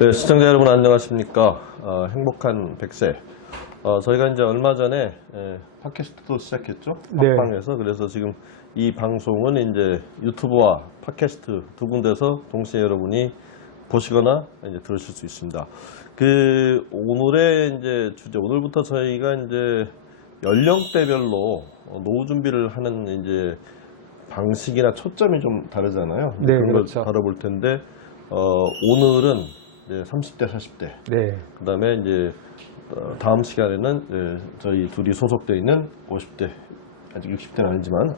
네, 시청자 여러분 안녕하십니까. 행복한 100세. 저희가 이제 얼마 전에 팟캐스트도 시작했죠. 네. 팟빵에서. 그래서 지금 이 방송은 이제 유튜브와 팟캐스트 두 군데서 동시에 여러분이 보시거나 이제 들으실 수 있습니다. 오늘의 이제 주제, 오늘부터 저희가 이제 연령대별로 노후 준비를 하는 이제 방식이나 초점이 좀 다르잖아요. 네, 그런 그렇죠. 걸 다뤄볼 텐데, 오늘은 이제 30대, 40대. 네. 그 다음에 이제 다음 시간에는 저희 둘이 소속되어 있는 50대, 아직 60대는 아니지만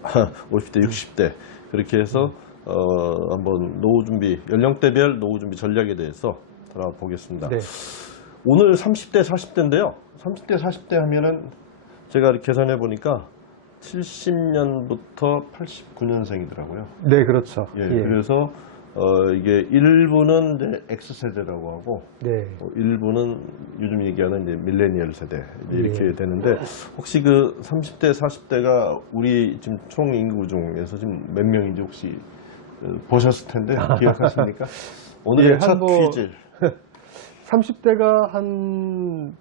50대, 60대 그렇게 해서 한번 노후 준비, 연령대별 노후 준비 전략에 대해서 알아보겠습니다. 네. 오늘 30대, 40대인데요. 30대, 40대 하면은 제가 이렇게 계산해 보니까 70년부터 89년생이더라고요. 네, 그렇죠. 예, 그래서 이게 일부는 이제 X세대라고 하고, 네. 일부는 요즘 얘기하는 이제 밀레니얼 세대 이제 이렇게 예. 되는데, 혹시 그 30대, 40대가 우리 지금 총 인구 중에서 지금 몇 명인지 혹시 보셨을 텐데 기억하십니까? 오늘의 예, 첫 퀴즈. 30대가 한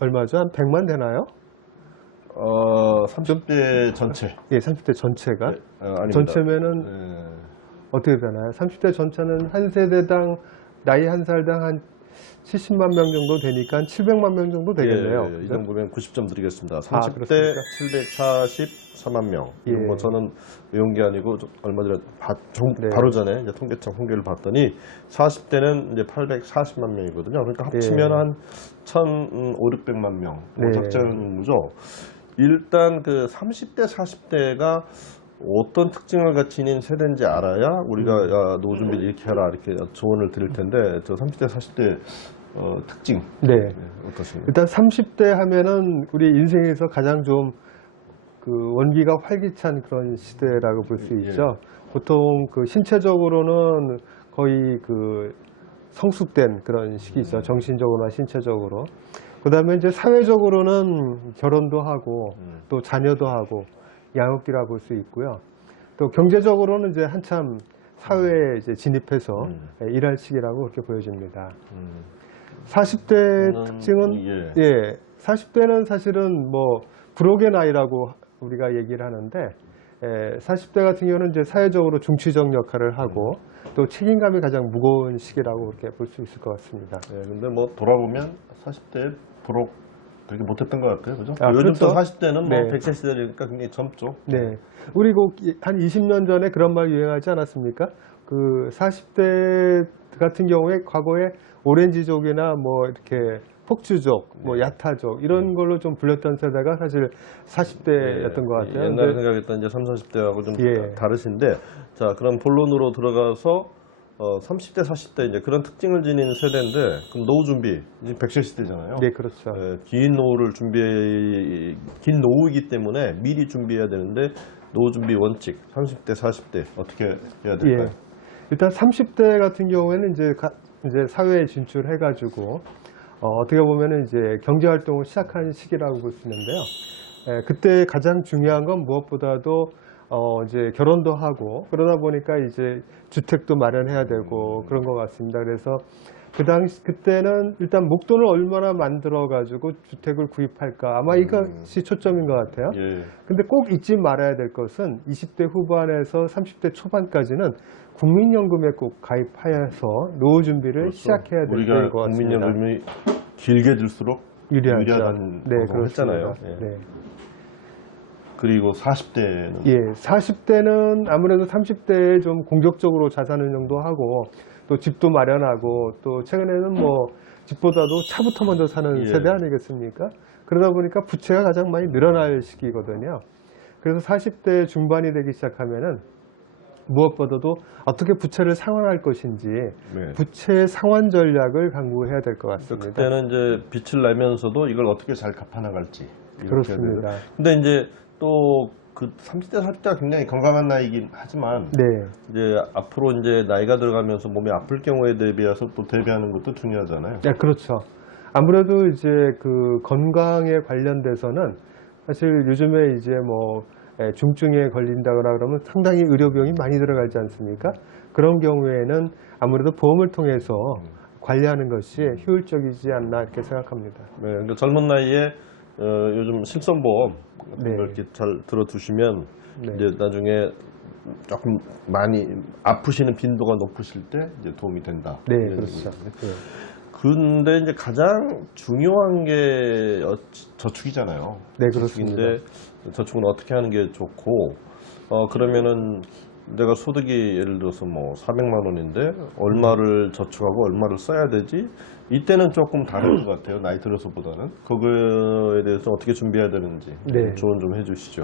얼마죠? 한 100만 되나요? 30대 전체. 예, 30대 전체가. 아닙니다. 전체면은 어떻게 되나요? 30대 전체는 한 세대당 나이 한 살당 한 70만 명 정도 되니까 한 700만 명 정도 되겠네요. 이 그죠? 정도면 90점 드리겠습니다. 아, 30대 그렇습니까? 744만 명. 예. 뭐 저는 외운 게 아니고 얼마 전에 네. 바로 전에 이제 통계청 통계를 봤더니 40대는 이제 840만 명이거든요. 그러니까 합치면 예. 한 1,500만 명. 네. 적잖은 거죠. 일단 그 30대, 40대가 어떤 특징을 가지는 세대인지 알아야 우리가 야, 노후 준비를 이렇게 해라 이렇게 조언을 드릴 텐데, 저 30대, 40대 특징 네. 어떻습니까? 일단 30대 하면은 우리 인생에서 가장 좀 그 원기가 활기찬 그런 시대라고 볼 수 있죠. 보통 그 신체적으로는 거의 그 성숙된 그런 시기죠. 정신적으로나 신체적으로. 그 다음에 이제 사회적으로는 결혼도 하고 또 자녀도 하고 양육기라 볼 수 있고요. 또 경제적으로는 이제 한참 사회에 이제 진입해서 일할 시기라고 그렇게 보여집니다. 40대 특징은, 40대는 사실은 뭐 불혹의 나이라고 우리가 얘기를 하는데, 40대 같은 경우는 이제 사회적으로 중추적 역할을 하고 또 책임감이 가장 무거운 시기라고 그렇게 볼 수 있을 것 같습니다. 근데 뭐 돌아보면 40대 부록 되게 못했던 것 같아요, 그죠? 요즘 그렇죠. 또 40대는 뭐 네. 100세 시대니까 굉장히 젊죠. 네. 우리 한 20년 전에 그런 말 유행하지 않았습니까? 그 40대 같은 경우에 과거에 오렌지족이나 뭐 이렇게 폭주족, 뭐 야타족 이런 걸로 좀 불렸던 세대가 사실 40대였던 것 같아요. 옛날에 생각했던 이제 30, 40대하고 좀 다르신데, 자, 그럼 본론으로 들어가서 30대, 40대 이제 그런 특징을 지닌 세대인데, 그럼 노후 준비, 이제 100세 시대잖아요. 네, 그렇죠. 긴 노후이기 때문에 미리 준비해야 되는데, 노후 준비 원칙, 30대, 40대 어떻게 해야 될까요? 일단 30대 같은 경우에는 이제 사회에 진출해가지고 어떻게 보면은 이제 경제 활동을 시작한 시기라고 볼 수 있는데요. 그때 가장 중요한 건 무엇보다도 이제 결혼도 하고 그러다 보니까 이제 주택도 마련해야 되고 그런 것 같습니다. 그래서 그때는 일단 목돈을 얼마나 만들어 가지고 주택을 구입할까 아마 이것이 초점인 것 같아요. 근데 꼭 잊지 말아야 될 것은 20대 후반에서 30대 초반까지는 국민연금에 꼭 가입하여서 노후 준비를 시작해야 될 때인 것 같습니다. 우리가 국민연금이 길게 들수록 유리하다는 방송을 했잖아요. 그리고 40대는? 40대는 아무래도 30대에 좀 공격적으로 자산운용도 하고 또 집도 마련하고 또 최근에는 뭐 집보다도 차부터 먼저 사는 세대 아니겠습니까? 그러다 보니까 부채가 가장 많이 늘어날 시기거든요. 그래서 40대 중반이 되기 시작하면은 무엇보다도 어떻게 부채를 상환할 것인지 부채 상환 전략을 강구해야 될 것 같습니다. 그때는 이제 빚을 내면서도 이걸 어떻게 잘 갚아나갈지. 그렇습니다. 근데 이제 또 그 30대, 40대가 굉장히 건강한 나이긴 하지만 이제 앞으로 이제 나이가 들어가면서 몸이 아플 경우에 대비해서 또 대비하는 것도 중요하잖아요. 네, 그렇죠. 아무래도 이제 그 건강에 관련돼서는 사실 요즘에 이제 뭐 중증에 걸린다거나 그러면 상당히 의료 비용이 많이 들어가지 않습니까? 그런 경우에는 아무래도 보험을 통해서 관리하는 것이 효율적이지 않나 이렇게 생각합니다. 네, 그러니까 젊은 나이에 요즘 실손보험 같은 네. 걸 이렇게 잘 들어두시면 네. 이제 나중에 조금 많이 아프시는 빈도가 높으실 때 이제 도움이 된다. 네, 이런 그렇죠. 얘기거든요. 네. 근데 이제 가장 중요한 게 저축이잖아요. 네, 저축인데 저축은 어떻게 하는 게 좋고, 그러면은 내가 소득이 예를 들어서 뭐 400만 원인데 얼마를 저축하고 얼마를 써야 되지? 이때는 조금 다른 것 같아요. 나이 들어서보다는. 그거에 대해서 어떻게 준비해야 되는지 네. 조언 좀 해주시죠.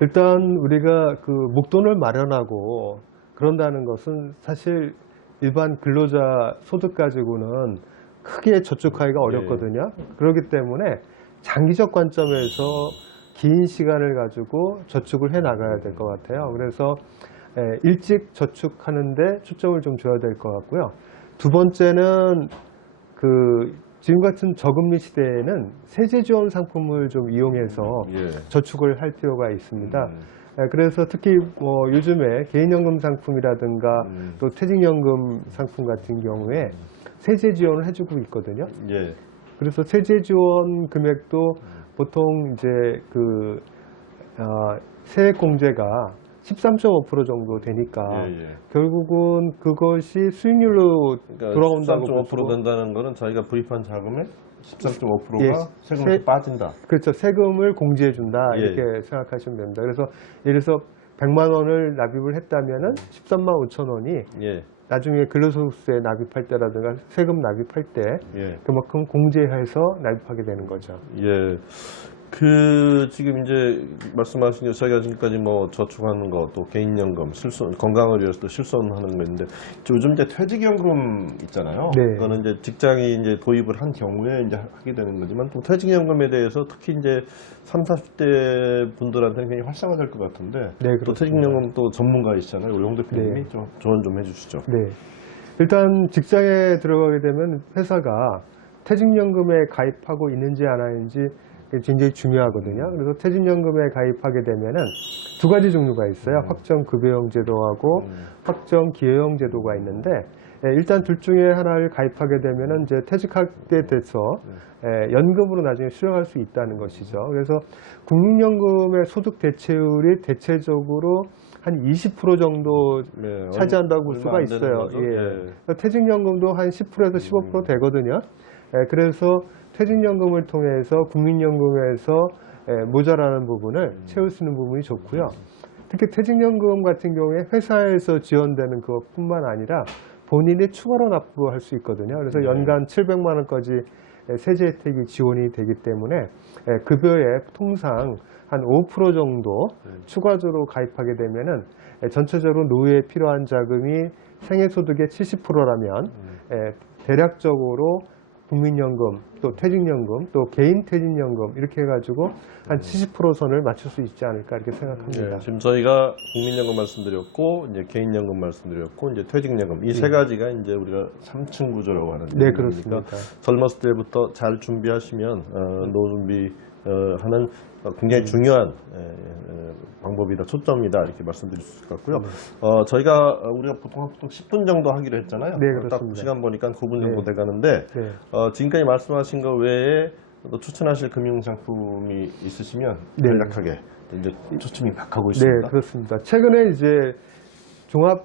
일단 우리가 그 목돈을 마련하고 그런다는 것은 사실 일반 근로자 소득 가지고는 크게 저축하기가 어렵거든요. 그렇기 때문에 장기적 관점에서 긴 시간을 가지고 저축을 해 나가야 될 것 같아요. 그래서 일찍 저축하는데 초점을 좀 줘야 될 것 같고요. 두 번째는 지금 같은 저금리 시대에는 세제 지원 상품을 좀 이용해서 예. 저축을 할 필요가 있습니다. 그래서 특히 뭐 요즘에 개인연금 상품이라든가 또 퇴직연금 상품 같은 경우에 세제 지원을 해주고 있거든요. 예. 그래서 세제 지원 금액도 보통 이제 세액 공제가 13.5% 정도 되니까 예. 결국은 그것이 수익률로 그러니까 돌아온다고 13.5% 된다는 거는 자기가 부입한 자금의 13.5%가 예, 세금이 빠진다. 그렇죠. 세금을 공제해 준다 예. 이렇게 생각하시면 됩니다. 그래서 예를 들어서 100만 원을 납입을 했다면은 13만 5천 원이 예. 나중에 근로소득세 납입할 때라든가 세금 납입할 때 예. 그만큼 공제해서 납입하게 되는 거죠. 예. 지금 이제 말씀하신 게 저희가 지금까지 뭐 저축하는 거, 또 개인연금, 건강을 위해서 또 실손하는 거 있는데, 요즘 이제 퇴직연금 있잖아요. 네. 그거는 이제 직장이 이제 도입을 한 경우에 이제 하게 되는 거지만, 또 퇴직연금에 대해서 특히 이제 30, 40대 분들한테는 굉장히 활성화될 것 같은데, 네, 또 그렇습니다. 퇴직연금 또 전문가이시잖아요. 우리 홍 대표님이 네. 좀 조언 좀 해주시죠. 네. 일단 직장에 들어가게 되면 회사가 퇴직연금에 가입하고 있는지 안 하는지 굉장히 중요하거든요. 그래서 퇴직연금에 가입하게 되면은 두 가지 종류가 있어요. 확정급여형 제도하고 확정기여형 제도가 있는데 일단 둘 중에 하나를 가입하게 되면은 이제 퇴직하게 돼서 연금으로 나중에 수령할 수 있다는 것이죠. 그래서 국민연금의 소득 대체율이 대체적으로 한 20% 정도 네, 차지한다고 볼 얼마 수가 안 되는 있어요. 거죠? 예. 퇴직연금도 한 10%에서 15% 되거든요. 그래서 퇴직연금을 통해서 국민연금에서 모자라는 부분을 채울 수 있는 부분이 좋고요. 특히 퇴직연금 같은 경우에 회사에서 지원되는 그것뿐만 아니라 본인이 추가로 납부할 수 있거든요. 그래서 연간 700만 원까지 세제 혜택이 지원이 되기 때문에 급여에 통상 한 5% 정도 추가적으로 가입하게 되면은 전체적으로 노후에 필요한 자금이 생애소득의 70%라면 대략적으로 국민연금, 또 퇴직연금, 또 개인 퇴직연금 이렇게 해가지고 한 70% 선을 맞출 수 있지 않을까 이렇게 생각합니다. 예, 지금 저희가 국민연금 말씀드렸고, 이제 개인연금 말씀드렸고, 이제 퇴직연금 이 세 가지가 이제 우리가 3층 구조라고 하는 네, 얘기니까 그렇습니다. 젊었을 때부터 잘 준비하시면 노후 준비 하는 굉장히 중요한 방법이다, 초점이다 이렇게 말씀드릴 수 있을 것 같고요. 우리가 보통 10분 정도 하기로 했잖아요. 네, 딱 그렇습니다. 시간 보니까 9분 정도 네. 돼가는데 네. 지금까지 말씀하신 거 외에 또 추천하실 금융 상품이 있으시면 네. 간략하게 이제 초점이 막 가고 네, 있습니다. 그렇습니다. 최근에 이제 종합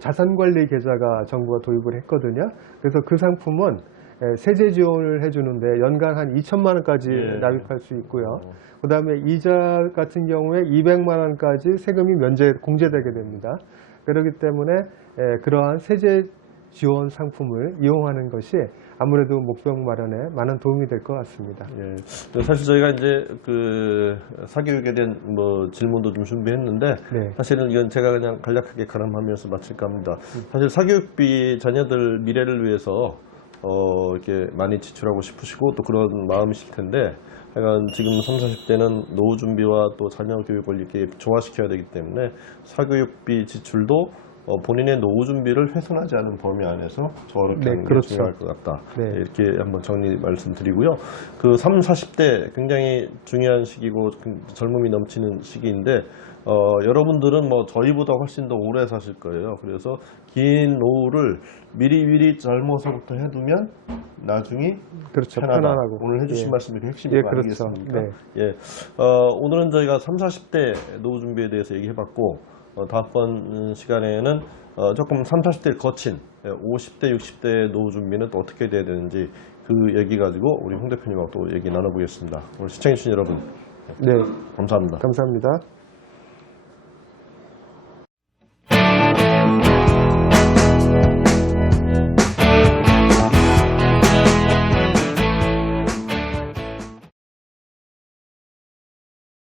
자산관리 계좌가 정부가 도입을 했거든요. 그래서 그 상품은 세제 지원을 해주는데 연간 한 2천만 원까지 예. 납입할 수 있고요. 그 다음에 이자 같은 경우에 200만 원까지 세금이 공제되게 됩니다. 그렇기 때문에 그러한 세제 지원 상품을 이용하는 것이 아무래도 목적 마련에 많은 도움이 될 것 같습니다. 예. 사실 저희가 이제 사교육에 대한 질문도 좀 준비했는데 네. 사실은 이건 제가 그냥 간략하게 가름하면서 마칠까 합니다. 사실 사교육비 자녀들 미래를 위해서 이렇게 많이 지출하고 싶으시고 또 그런 마음이실 텐데 하여간 지금 30, 40대는 노후 준비와 또 자녀 교육을 이렇게 조화시켜야 되기 때문에 사교육비 지출도 본인의 노후 준비를 훼손하지 않은 범위 안에서 조화롭게 네, 하는 게 그렇죠. 중요할 것 같다. 네. 이렇게 한번 정리 말씀드리고요. 30, 40대 굉장히 중요한 시기고 젊음이 넘치는 시기인데 여러분들은 뭐 저희보다 훨씬 더 오래 사실 거예요. 그래서 긴 노후를 미리 젊어서부터 해두면 나중에 그렇죠. 편하다. 편안하고. 오늘 해주신 예. 말씀이 그 핵심이 예, 그렇죠. 아니겠습니까? 네. 예. 오늘은 저희가 30, 40대 노후 준비에 대해서 얘기해봤고, 다음번 시간에는 조금 30, 40대를 거친 50대, 60대 노후 준비는 또 어떻게 돼야 되는지 그 얘기 가지고 우리 홍 대표님하고 또 얘기 나눠보겠습니다. 오늘 시청해주신 여러분, 네. 감사합니다. 감사합니다.